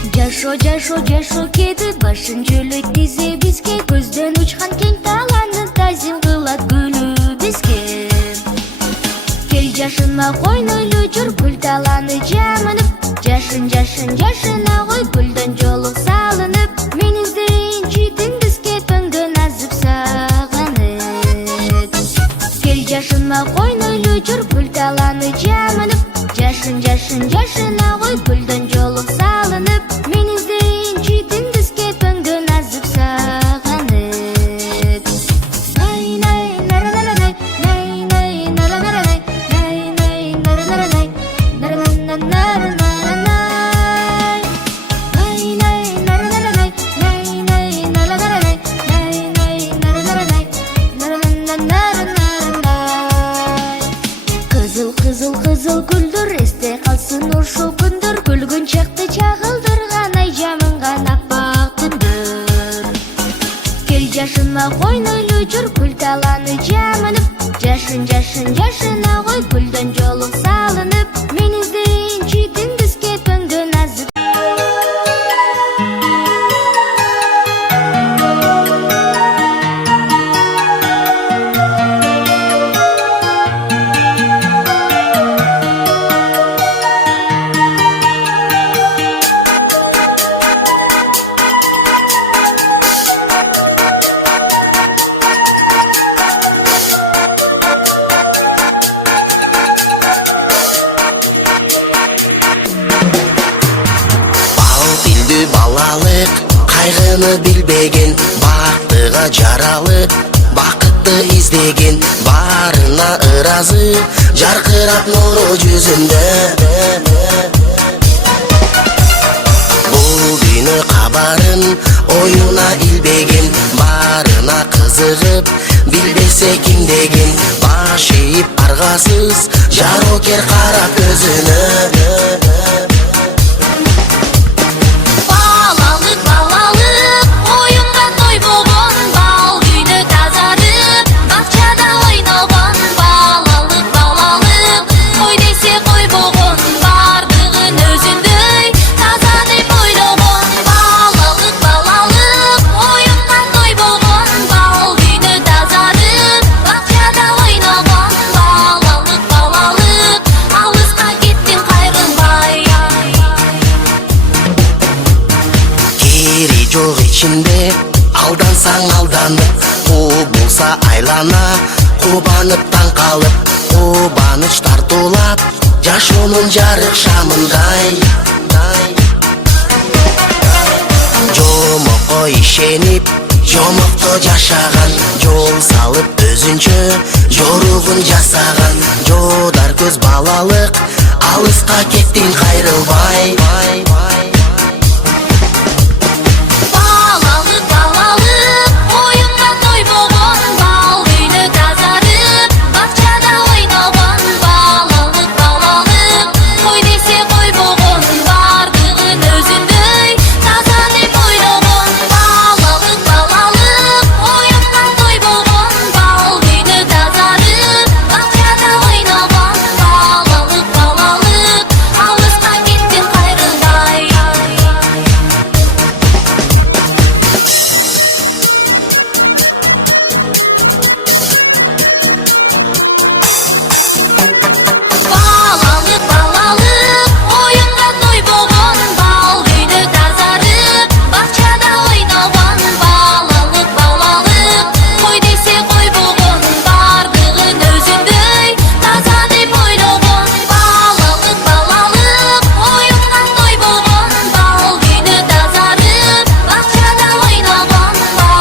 Жашо кетип башын жөлөйт тизе бизге, көздөн учкан кең таланы тазим кылат гүлү бизге. Кел жашыма койнойлу жүр, гүл таланы жамынып, жашына кой гүлдөн жолук салынып, мен издейин читин бизге пөңгө назып сагынып. Кел жашыма койнойлу жүр, гүл таланы жамынып, жашына кой гүлдөн жолук салынып, мен издейин читин бизге пөңгө назып сагынып. Най най наранарай, най най наранарай, най най наранарай, наранарай, най най наранарай, най най наранарай, най най наранарай, наранарай. Кызыл гүлдөр эсте калсын ошо күндөр, күлгүн чакты чагылдырган ай жамынган аппак түндөр. Кел жашыма койнойлу жүр, гүл таланы жамынып, жашына кой гүлдөн жолук салынып, мен издейин читин бизге пөңгө назып. Балалык кайгыны билбеген, бактыга жаралып бакытты издеген, баарына ыраазы жаркырап нуру жүзүндө. Бул дүйнө кабарын оюна илбеген, баарына кызыгып билбесе ким деген, баш ийип аргасыз жарокер карап көзүнө. Жок ичинде алдансаң алданып, кубулса айлана, кубанып таң калып, кубаныч тартуулап жашоонун жарык шамындай. Жомокко ишенип, жомокто жашаган, жол салып өзүнчө жоругун жасаган, жодар көз балалык, алыска кеттиң кайрылбай.